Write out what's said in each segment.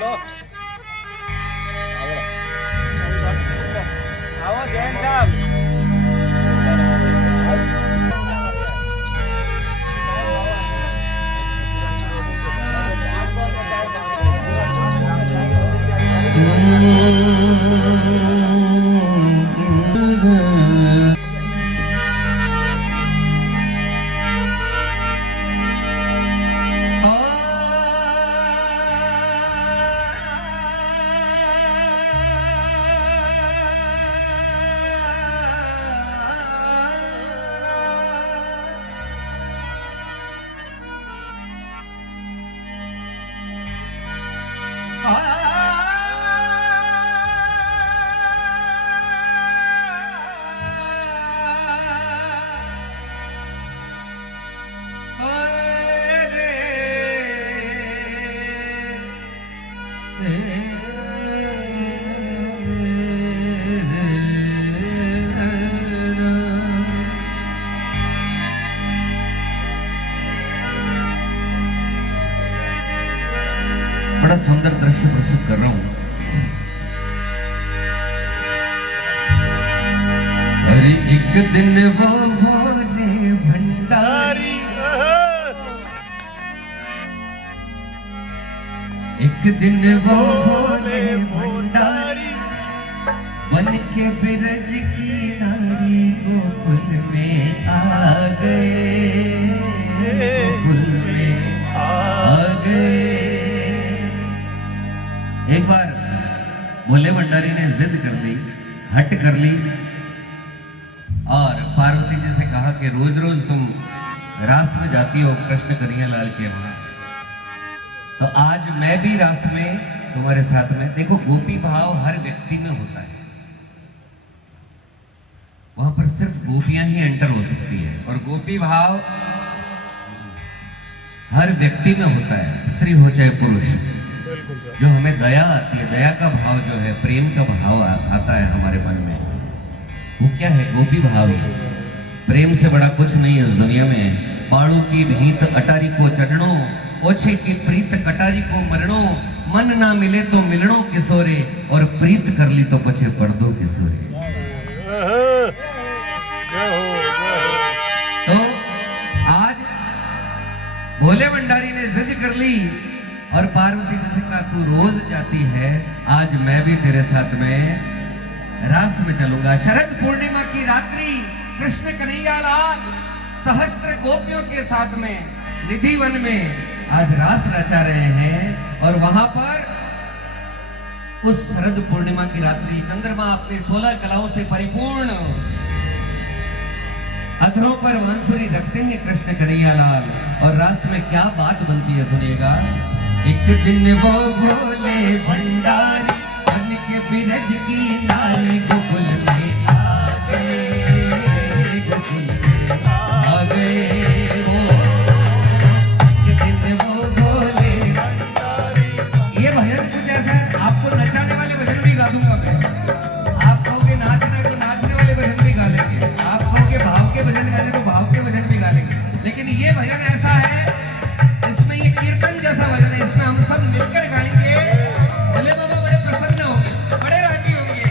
लो आओ जैन साहब बड़ा सुंदर दृश्य प्रस्तुत कर रहा हूं। अरे एक दिन वो भोले भंडारी, एक दिन वो भोले भंडारी बन के बिरज की नारी गोकुल में आ गए, गोकुल में आ गए। एक बार भोले भंडारी ने जिद कर ली, हट कर ली और पार्वती जी से कहा कि रोज रोज तुम रास में जाती हो कृष्ण कन्हैया लाल के वहां, तो आज मैं भी रास में तुम्हारे साथ में। देखो गोपी भाव हर व्यक्ति में होता है, वहां पर सिर्फ गोपियां ही एंटर हो सकती है, और गोपी भाव हर व्यक्ति में होता है, स्त्री हो चाहे पुरुष। जो हमें दया आती है, दया का भाव जो है, प्रेम का भाव आता है हमारे मन में, वो क्या है? गोपी भाव ही। प्रेम से बड़ा कुछ नहीं है इस दुनिया में। पाड़ू की भीत अटारी को चढ़नो, ओछे की प्रीत कटारी को मरणो, मन ना मिले तो मिलनो किशोरे, और प्रीत कर ली तो पछे पर्दो किशोरे। तो आज भोले भंडारी ने जिद कर ली और पार्वती जी से कहा तू रोज जाती है, आज मैं भी तेरे साथ में रास में चलूंगा। शरद पूर्णिमा की रात्रि कृष्ण कन्हैया लाल सहस्त्र गोपियों के साथ में निधि वन में आज रास रचा रहे हैं, और वहां पर उस शरद पूर्णिमा की रात्रि चंद्रमा अपनी 16 कलाओं से परिपूर्ण अधरों पर बांसुरी रखते हैं कृष्ण कन्हैया लाल, और रास में क्या बात बनती है सुनिएगा। एक दिन वो भोले भंडारी बन के बिरज की नारी गोकुल में आ गए, गोकुल में आ गए। वो एक दिन वो भोले भंडारी। ये भजन कुछ ऐसा है, आपको नचाने वाले भजन भी गा दूंगा मैं। आप कहोगे नाचना है तो नाचने वाले भजन भी गा लेंगे, आप कहोगे भाव के भजन गाने तो भाव के भजन भी गा लेंगे। लेकिन ये भजन ऐसा है, इसमें ये कीर्तन जैसा भजन है, इसमें हम सब मिलकर गाएंगे। भोले बाबा बड़े प्रसन्न होंगे, बड़े राजी होंगे।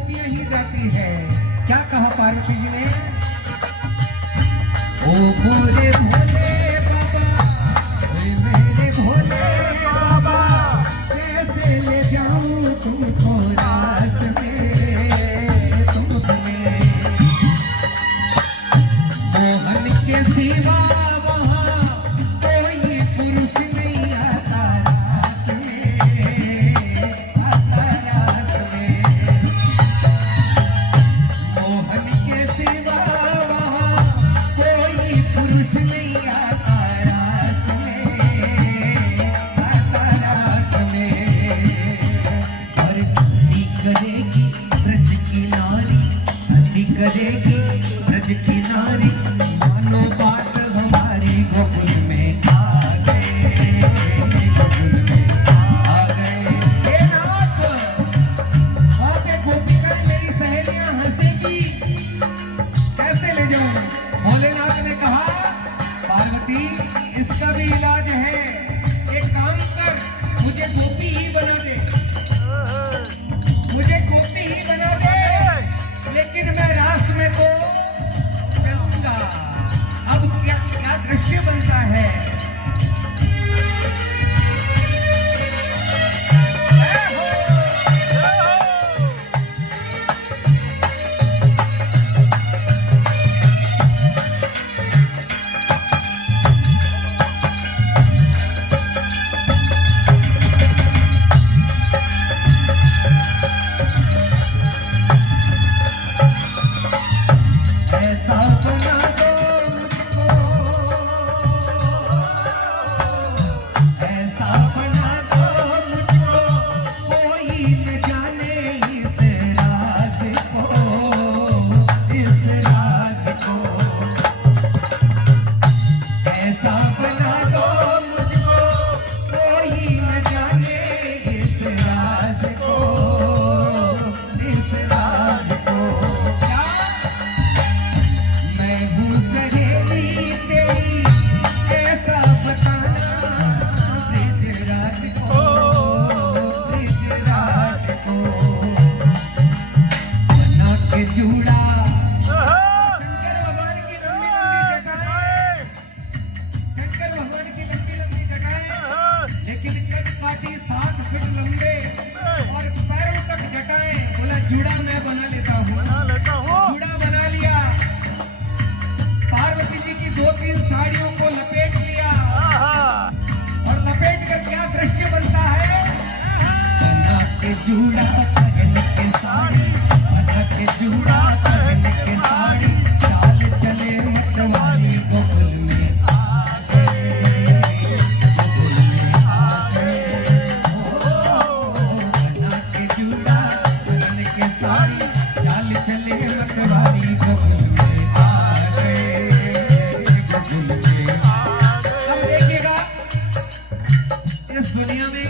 गोपियां ही गाती है। क्या कहा पार्वती जी ने? ओ मोरे भोले बाबा, ओए मेरे भोले बाबा, कैसे ले जाऊं तुमको रात में, तुमने मोहन के सिवा वहाँ कोई पुरुष नहीं आता रात में, आता रात में। मोहन के सिवा वहाँ कोई पुरुष नहीं आता रात में, आता रात में। और हंसी करेगी ब्रज की नारी, हंसी करेगी ब्रज की नारी, मानो बात हमारी गोकुल में आ गए, गोकुल में आ गए। हे नाथ, वहाँ पे गोपिका मेरी सहेलियां हंसेगी, कैसे ले जाऊं? भोलेनाथ ने कहा पार्वती इसका भी इलाज है, एक काम कर, मुझे गोपी ही बना दे, मुझे गोपी ही बना दे, लेकिन मैं रात में तो चलूंगा। अब क्या क्या दृश्य बनता है? ऐसा बना दो मुझको, ऐसा बना दो मुझको, कोई न जाने इस राज को, इस राज को। ऐसा बना दो मुझको, कोई न जाने इस राज को, इस राज को। क्या मैं हूँ सहेली तेरी, ऐसा बताना ब्रिजराज को, ब्रिजराज को। बना के जूड़ा शंकर भगवान की लंबी लंबी जटाएं, शंकर भगवान की लंबी लंबी जटाएं, लेकिन कद काठी 7 फीट लंबे और पैरों तक जटाएं। बोला जूड़ा मैं बना लेता हूँ, जूड़ा बना लिया। पार्वती जी की 2-3 साड़ियों को लपेट लिया, और लपेट कर क्या दृश्य बनता है? बना के जूड़ा पहन के साड़ी, बना के जूड़ा पहन के साड़ी, चाल चले मतवाली गोकुल में आ गए, गोकुल में आ गए। बना के जूड़ा पहन के साड़ी, चाल चले मतवाली गोकुल में आ गए, गोकुल में आ गए। अब देखिएगा, इस दुनिया में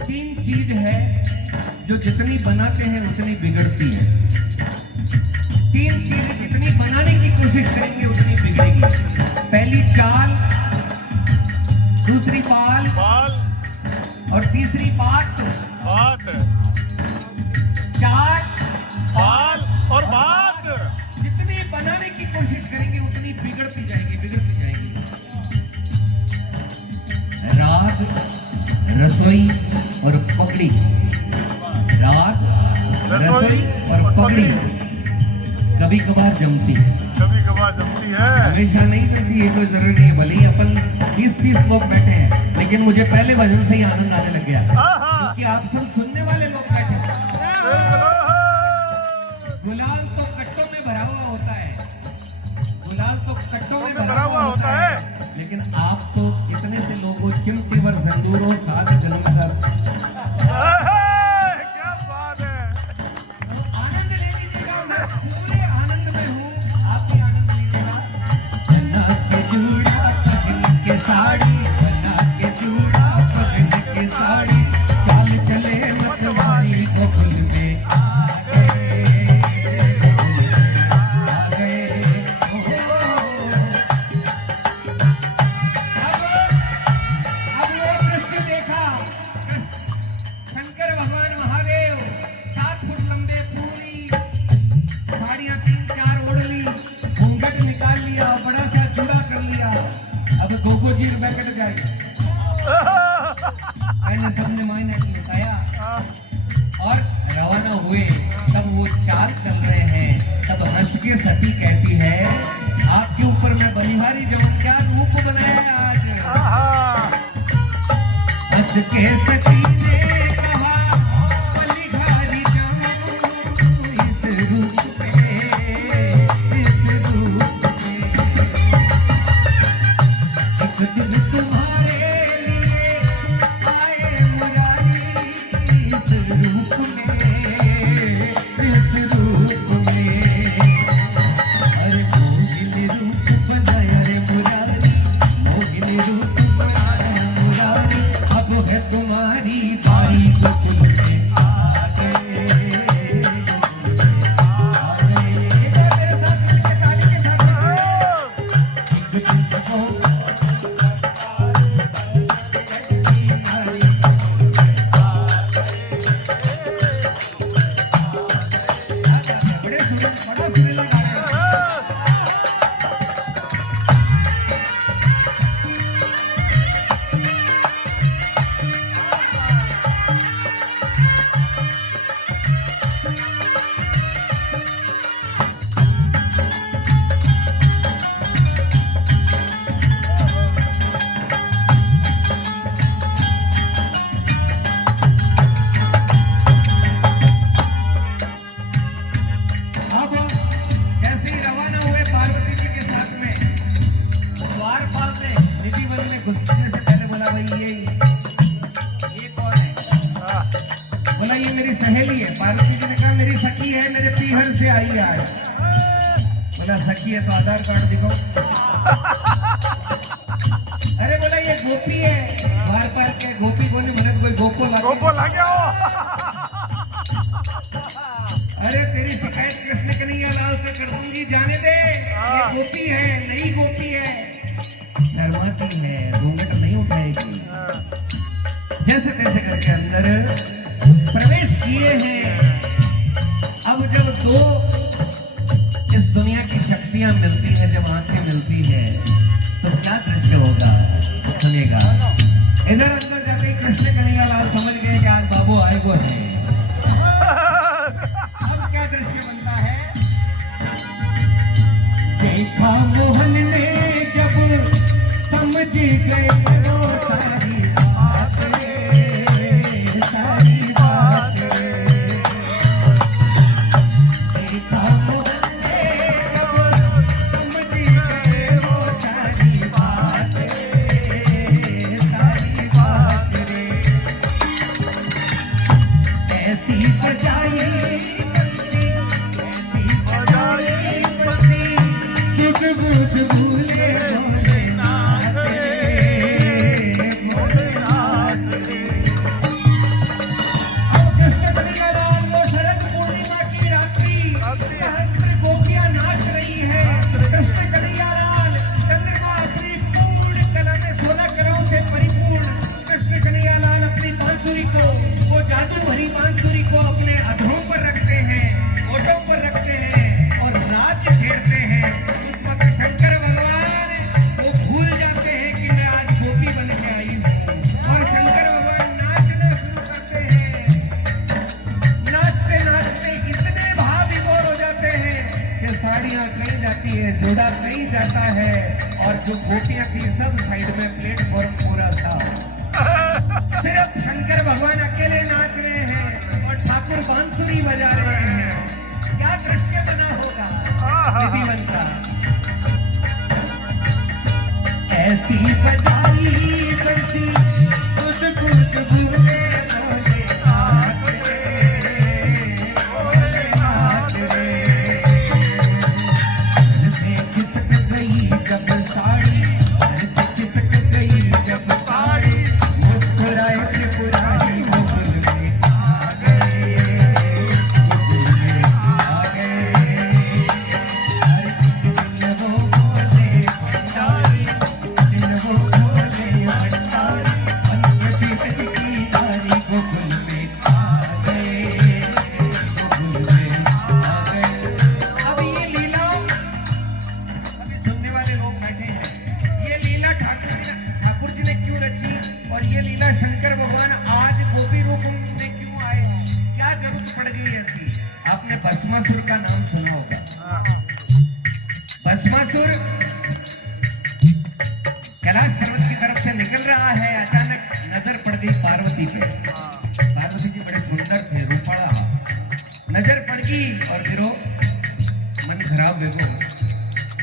3 चीज है जो जितनी बनाते हैं उतनी बिगड़ती है। 3 चीज जितनी बनाने की कोशिश करेंगे उतनी बिगड़ेगी। पहली चाल, दूसरी पाल और तीसरी बात। चाल और बात जितनी बनाने की कोशिश करेंगे उतनी बिगड़ती जाएगी, बिगड़ती जाएगी। राग, रसोई और पगड़ी, राग, रसोई और पगड़ी कभी कभार जमती है, कभी कभार जमती है। हमेशा नहीं जमती। ये कोई जरूरी नहीं है, भले ही अपन 30-30 लोग बैठे हैं, लेकिन मुझे पहले भजन से ही आनंद आने लग गया, क्योंकि आप सब सुनने वाले लोग बैठे हैं। गुलाल तो कट्टों में भरा हुआ होता है, गुलाल तो कट्टों में भरा हुआ होता है, लेकिन आप तो इतने से लोगों चिमटे भर संदूरों साथ जन्म कर क्या बात है। आनंद ले लीजिएगा। मैं पूरे आनंद में हूँ, आप भी आनंद लीजिएगा। बना के जूड़ा पहन के साड़ी, बना के जूड़ा पहन के साड़ी, चाल चले मतवाली गोकुल में आ गए, आ गए। अब वो दृश्य देखा मैंने सबने मायने लुटाया हाँ, और रवाना हुए। तब वो चाल चल रहे हैं, तब हंस के सती कहती है आपके ऊपर मैं बलिहारी जब क्या रूप बनाया आज। हाँ, हंस के सती ने कहा बलिहारी जाऊं इस रूप में, इस रूप में। एक दिन तुम्हारे लिए आए मुरारी इस रूप में, इस रूप में। अरे मोहिनी रूप बनाया रे मुरारी, मोहिनी रूप बनाया मुरारी। अब है तुम्हारी बारी गोकुल में आ गए, आ गए। मेरे साथ मिलके ताली के साथ एक दिन को बड़े सुर बड़ा सुरीला गाना है। अब जैसे ही रवाना हुए पार्वती जी के साथ में, द्वारपाल ने निधि वन में घुसने से पहले बोला भाई ये कौन है? हाँ, बोला ये मेरी सहेली है। पार्वती जी ने कहा मेरी सखी है, मेरे पीहर से आई है आज। बोला सखी है तो आधार कार्ड दिखाओ। अरे बोला ये गोपी है। द्वारपाल के गोपी को नहीं बोले कोई गोपो लगा। गोपो लग गया हो। अरे तेरी शिकायत कृष्ण कन्हैया लाल से कर दूंगी, जाने दे। ये गोपी है, नई गोपी है, शर्माती है, घूंघट नहीं उठाएगी। हाँ, जैसे तैसे करके अंदर प्रवेश किए हैं। अब जब दो इस दुनिया की शक्तियां मिलती है, जब आंखें मिलती है तो क्या दृश्य होगा सुनिएगा। इधर अंदर जाते ही कृष्ण कन्हैया लाल समझ गए कि आज बाबू आए वो है। अब क्या दृश्य बनता है? देखा मोहन ने जब समझ गए वो सारी बात रे, सारी बात रे। देखा मोहन ने जब समझ गए वो सारी बात रे, सारी बात रे। ऐसी बजाई बंसी, ऐसी बजाई बंसी, सुध बुध भूले भोलेनाथ रे, भोलेनाथ रे। अब कृष्ण कन्हैया लाल वो शरद पूर्णिमा की रात्रि, सहस्त्र गोपियां नाच रही है। कृष्ण कन्हैया लाल चंद्रमा अपनी पूर्ण कला में 16 कलाओं से परिपूर्ण कृष्ण कन्हैया लाल अपनी बांसुरी को, वो जादू भरी बांसुरी को अपने अधरों पर रखते हैं, ओठों पर रखते हैं और राज्य छेड़ते हैं। उस वक्त शंकर भगवान वो भूल जाते हैं कि मैं आज गोपी बन के आई हूँ और शंकर भगवान नाचना शुरू करते हैं। नाचते नाचते इतने भाव विभोर हो जाते हैं कि साड़ियाँ कहीं जाती है, जोड़ा कहीं जाता है और जो गोपियाँ थी सब साइड में, प्लेटफॉर्म पूरा था। सिर्फ शंकर भगवान अकेले नाच रहे हैं और ठाकुर बांसुरी बजा रहे हैं। क्या दृश्य बना होगा निधिवन का। ऐसी बजाई बंसी कुछ कुछ भूले भोलेनाथ रे, भोलेनाथ रे। से खिसक गई जब साड़ी, से खिसक गई जब साड़ी, मुस्कुराए त्रिपुरारी मुकुल में आ गए, मुकुल भस्मासुर का नाम सुना होगा। भस्मासुर कैलाश पर्वत की तरफ से निकल रहा है, अचानक नजर पड़ गई पार्वती पे। पार्वती जी बड़े सुंदर थे, रूपड़ा, नजर पड़ गई और गिरो मन खराब देखो।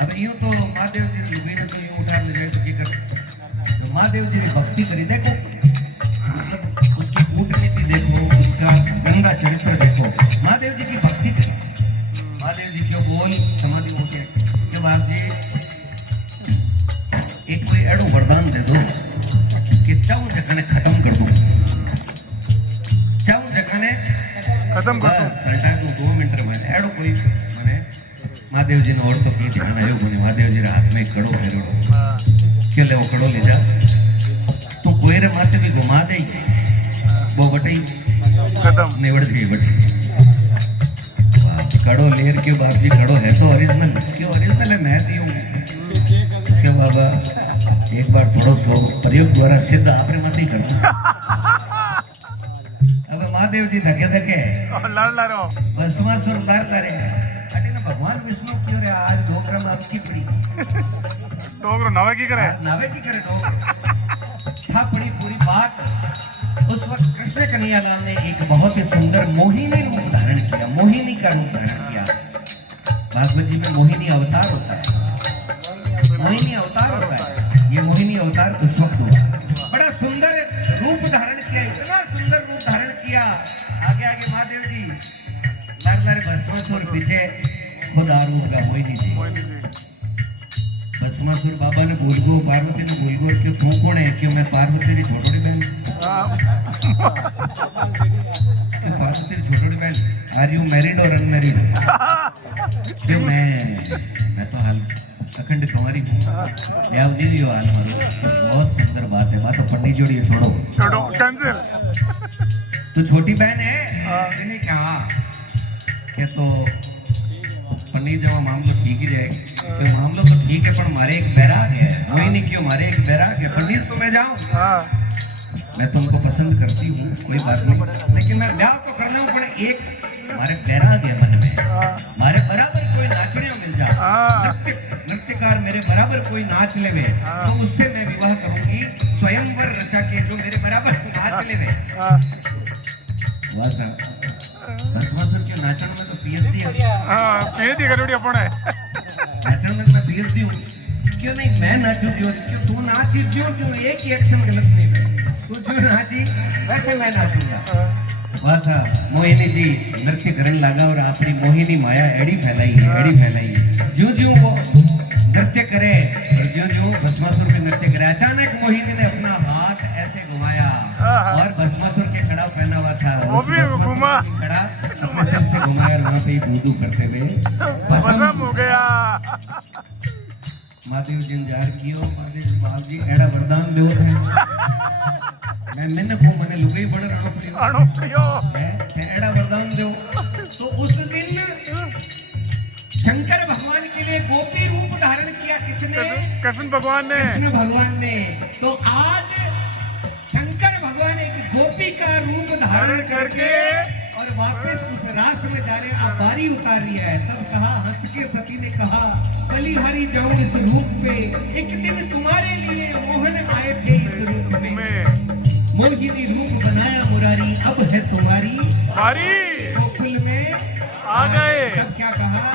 अब यूं तो महादेव जी लुगाई ने तो यूं उठा ले जाए तो क्या कर, तो महादेव जी ने भक्ति करी, देखो मतलब उसकी कूटनीति देखो, उसका गंगा चरित्र देखो। महादेव जी की भक्ति करी, महादेव जी क्यों बोल समाधि होके के बाद जी एक कोई एडो वरदान दे दो कि चाहूं जगह खत्म कर दूं, चाहूं जगह खत्म कर दो, सल्टा को 2 मिनट में एडो कोई माने महादेव जी ने और तो की ध्यान आयो कोनी। महादेव जी रे हाथ में कड़ो फेरो क्यों ले वो कड़ो ले जा, तू कोई रे माथे भी घुमा दे वो बटई खत्म निवड़ गई बटी। कड़ो लेर के बाद भी कड़ो है तो ओरिजिनल, क्यों ओरिजिनल है मैं दी हूँ क्यों बाबा, एक बार थोड़ो सो प्रयोग द्वारा सिद्ध आपने मत ही करना। अब महादेव जी धके धके लड़ लड़ो भस्मासुर लड़ लड़े अटे ना भगवान विष्णु क्यों रे आज डोकरा में आपकी पड़ी डोगरो नवे की करे, नावे की करे डोकर था पड़ी पूरी बात। उस वक्त कृष्ण कन्हैयालाल ने एक बहुत ही सुंदर मोहिनी रूप धारण किया, मोहिनी का रूप धारण किया। भागवत जी में मोहिनी अवतार होता है, मोहिनी अवतार होता है, ये मोहिनी अवतार उस वक्त हुआ, बड़ा सुंदर रूप धारण किया, इतना सुंदर रूप धारण किया। आगे आगे महादेव जी लड़ लड़ भस्मासुर पीछे खुद आ रूप का मोहिनी जी। भस्मासुर बाबा ने बोल गो, पार्वती ने बोल गो कि तू कौन है, क्यों मैं पार्वती की छोटी बहन, पार्वती की छोटी बहन, आर यू मैरिड और अनमैरिड, क्यों मैं तो हाल अखंड कुंवारी हूँ, ब्याह नहीं हुई हाल मारो। बहुत सुंदर बात है, बात तो पंडित जोड़ी छोड़ो छोड़ो कैंसिल। तो छोटी बहन है, मैंने कहा कि तो पंडित जब मामलो ठीक ही जाएगा, तो मामलो तो ठीक है पर मारे एक बैराग है, वही नहीं क्यों मारे एक बैराग है, पंडित तो मैं जाऊँ, मैं तुमको पसंद करती हूँ कोई बात नहीं, लेकिन मैं ब्याह तो करना हूँ, पर एक हमारे बैराग है मन में, हमारे बराबर कोई नाचने मिल जाए, नृत्यकार मेरे बराबर कोई नाच लेवे तो उससे मैं विवाह करूंगी, स्वयंवर रचा के जो मेरे बराबर नाच लेवे। भस्मासुर के नाचन में तो पीएचडी है, पीएचडी करोड़ी अपन है, नाचन में मैं पीएचडी हूँ, क्यों नहीं मैं नाचूं, क्यों तू नाची, क्यों एक ही एक्शन गलत नहीं है, तू जो नाची वैसे मैं नाचूंगा। बस मोहिनी जी नृत्य करने लगा और अपनी मोहिनी माया एड़ी फैलाई है, एड़ी फैलाई है। जो जो वो नृत्य करे और जो जो भस्मासुर के नृत्य करे, अचानक मोहिनी ने अपना हाथ ऐसे घुमाया और भस्मासुर के कड़ा पहना हुआ था वो भी घुमा, कड़ा अपने सिर से घुमाया और वहाँ पे बूदू करते हुए भस्म हो गया। महादेव जी जार कियो, महादेव जी बाल जी एड़ा वरदान देव थे, मैंने को मने लुगाई बड़ रणो प्रियो एड़ा वरदान दो। तो उस दिन शंकर भगवान के लिए गोपी रूप धारण किया किसने, कृष्ण भगवान ने, कृष्ण भगवान ने। तो आज शंकर भगवान एक गोपी का रूप धारण करके और वापस उस रास में जा रहे, अब बारी उतारी है। तब कहा हंस के सती ने कहा बलिहारी जाऊं इस रूप पे, एक दिन तुम्हारे लिए मोहन आए थे इस रूप में, मोहिनी रूप बनाया मुरारी, अब है तुम्हारी बारी, गोकुल में आ गए। तब क्या कहा,